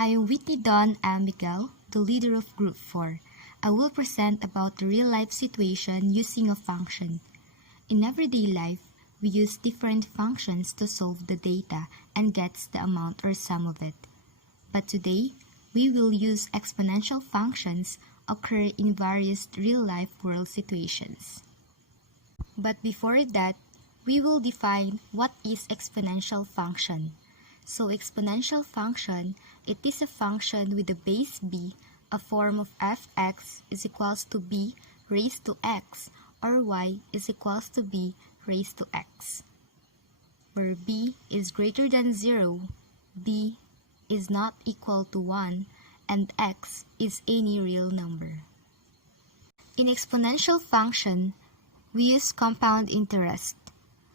I am Whitney Dawn and Miguel, the leader of Group 4. I will present about the real-life situation using a function. In everyday life, we use different functions to solve the data and get the amount or sum of it. But today, we will use exponential functions occur in various real-life world situations. But before that, we will define what is exponential function. So exponential function, it is a function with the base b, a form of fx is equals to b raised to x, or y is equals to b raised to x, where b is greater than 0, b is not equal to 1, and x is any real number. In exponential function, we use compound interest.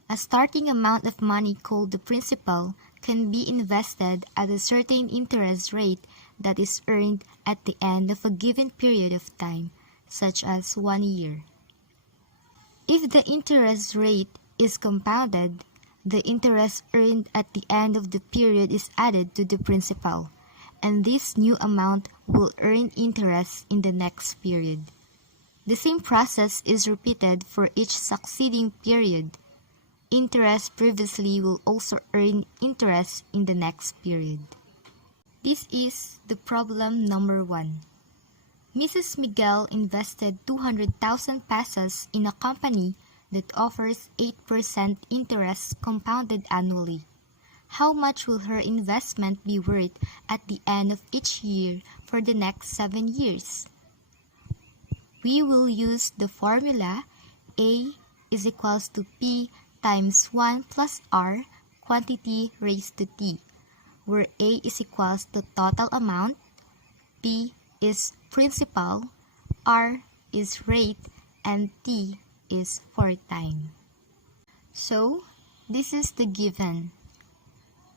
A starting amount of money called the principal can be invested at a certain interest rate that is earned at the end of a given period of time, such as 1 year. If the interest rate is compounded, the interest earned at the end of the period is added to the principal, and this new amount will earn interest in the next period. The same process is repeated for each succeeding period. Interest previously will also earn interest in the next period. This is the problem number 1. Mrs. Miguel invested 200,000 pesos in a company that offers 8% interest compounded annually. How much will her investment be worth at the end of each year for the next 7 years? We will use the formula A is equals to P times 1 plus R quantity raised to T, where A is equals to total amount, P is principal, R is rate, and T is for time. So, this is the given.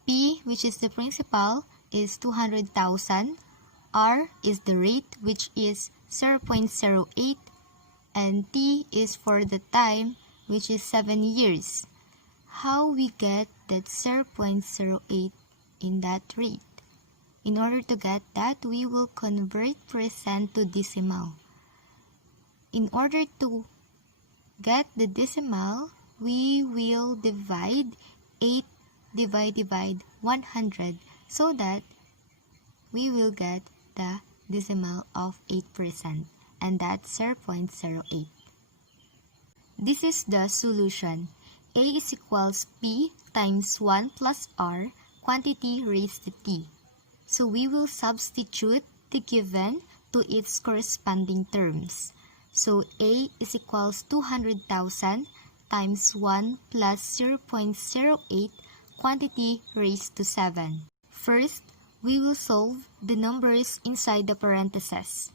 P, which is the principal, is 200,000. R is the rate, which is 0.08, and T is for the time, which is 7 years. How we get that 0.08 in that rate? In order to get that, we will convert percent to decimal. In order to get the decimal, we will divide 8 divide 100 so that we will get the decimal of 8%, and that's 0.08. This is the solution. A is equals P times 1 plus R quantity raised to T. So we will substitute the given to its corresponding terms. So A is equals 200,000 times 1 plus 0.08 quantity raised to 7. First, we will solve the numbers inside the parentheses.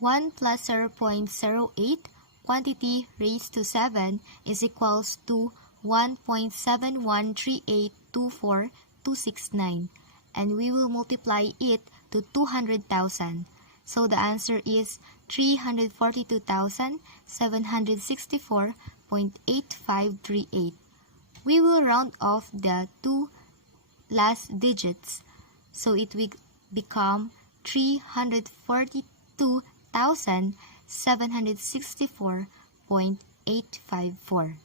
1 plus 0.08 quantity raised to 7 is equals to 1.713824269, and we will multiply it to 200,000. So the answer is 342,764.8538. We will round off the two last digits, so it will become 342,764.854.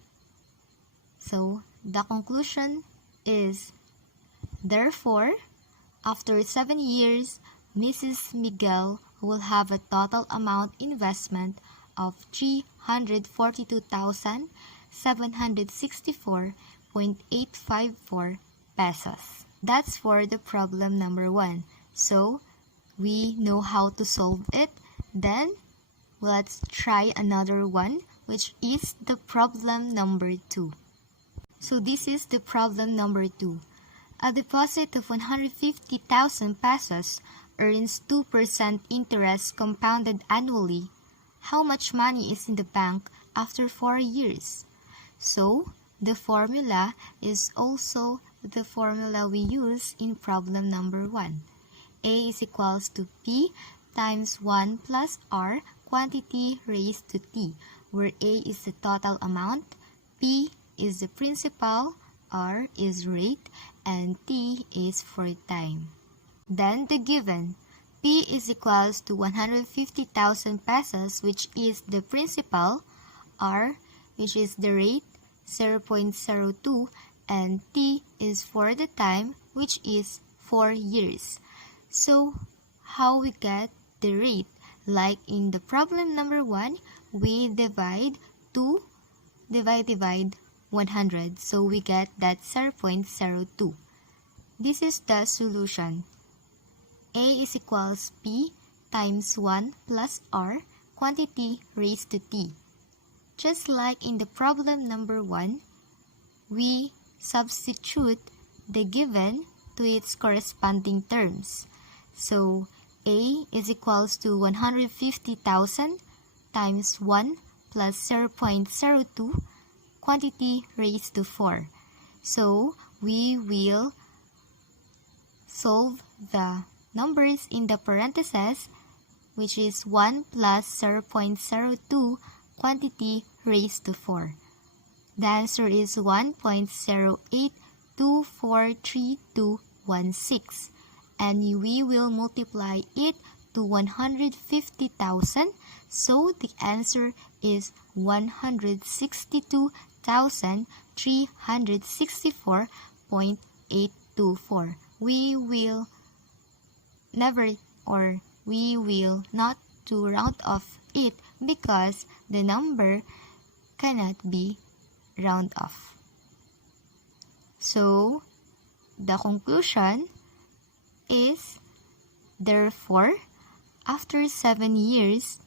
So the conclusion is, therefore, after 7 years, Mrs. Miguel will have a total amount investment of 342,764.854 pesos. That's for the problem number 1. So, we know how to solve it. Then, let's try another one, which is the problem number 2. So, this is the problem number 2. A deposit of 150,000 pesos earns 2% interest compounded annually. How much money is in the bank after 4 years? So, the formula is also the formula we use in problem number 1. A is equals to P times 1 plus R quantity raised to T, where A is the total amount, P is the principal, R is rate, and T is for time. Then the given, P is equals to 150,000 pesos, which is the principal, R, which is the rate, 0.02, and T is for the time, which is 4 years. So, how we get the rate? Like in the problem number 1, we divide 100. So, we get that 0.02. This is the solution. A is equals P times 1 plus R, quantity raised to T. Just like in the problem number 1, we substitute the given to its corresponding terms. So, A is equals to 150,000 times 1 plus 0.02, quantity raised to 4. So, we will solve the numbers in the parentheses, which is 1 plus 0.02, quantity raised to 4. The answer is 1.08243216, and we will multiply it to 150,000, so the answer is 162,364.824. We will not to round off it because the number cannot be round off. So, the conclusion is, therefore, after 7 years,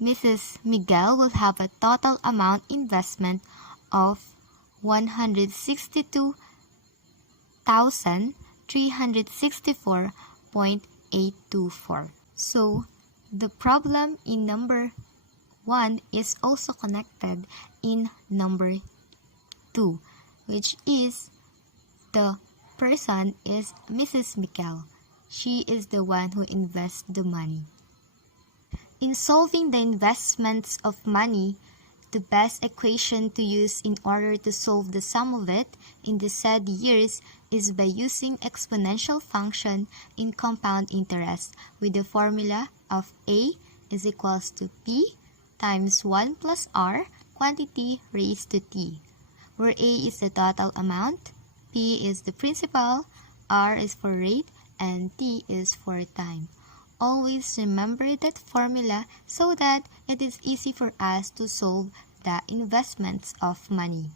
Mrs. Miguel will have a total amount investment of 162,364.824. So, the problem in number 1 is also connected in number 2, which is the person is Mrs. Miguel. She is the one who invests the money. In solving the investments of money, the best equation to use in order to solve the sum of it in the said years is by using exponential function in compound interest with the formula of A is equals to P times 1 plus R, quantity raised to T, where A is the total amount, P is the principal, R is for rate, and T is for time. Always remember that formula so that it is easy for us to solve the investments of money.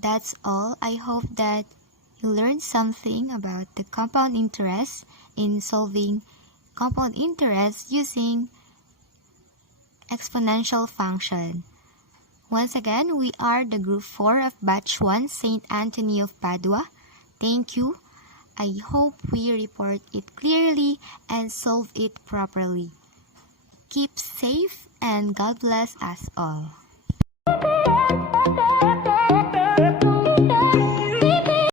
That's all. I hope that you learned something about the compound interest in solving compound interest using exponential function. Once again, we are the Group 4 of Batch 1, St. Anthony of Padua. Thank you. I hope we report it clearly and solve it properly. Keep safe and God bless us all.